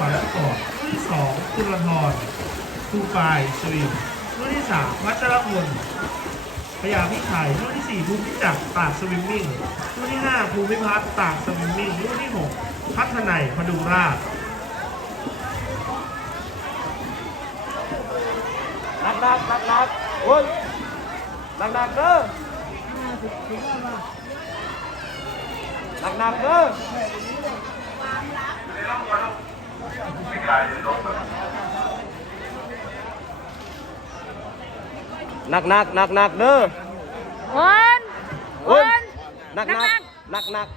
วรรค์ก่อนรุ่นที่สองคุณละทรครูปายสวิมรุ่นที่สามวัชรพลพยาพิไทยรุ่นที่สี่ภูมิจักรตากสวิมมิ่งรุ่นที่ห้าภูมิพัฒน์ตากสวิมมิ่งรุ่นที่หกพัฒนัยพดุงราชหนักหนักหนักหนักโอ้ยหนักหนักเด้อหนักหนักเด้อ นักหนักหนักหนักเด้อ วันโอ้ยวันหนักหนักหนักหนัก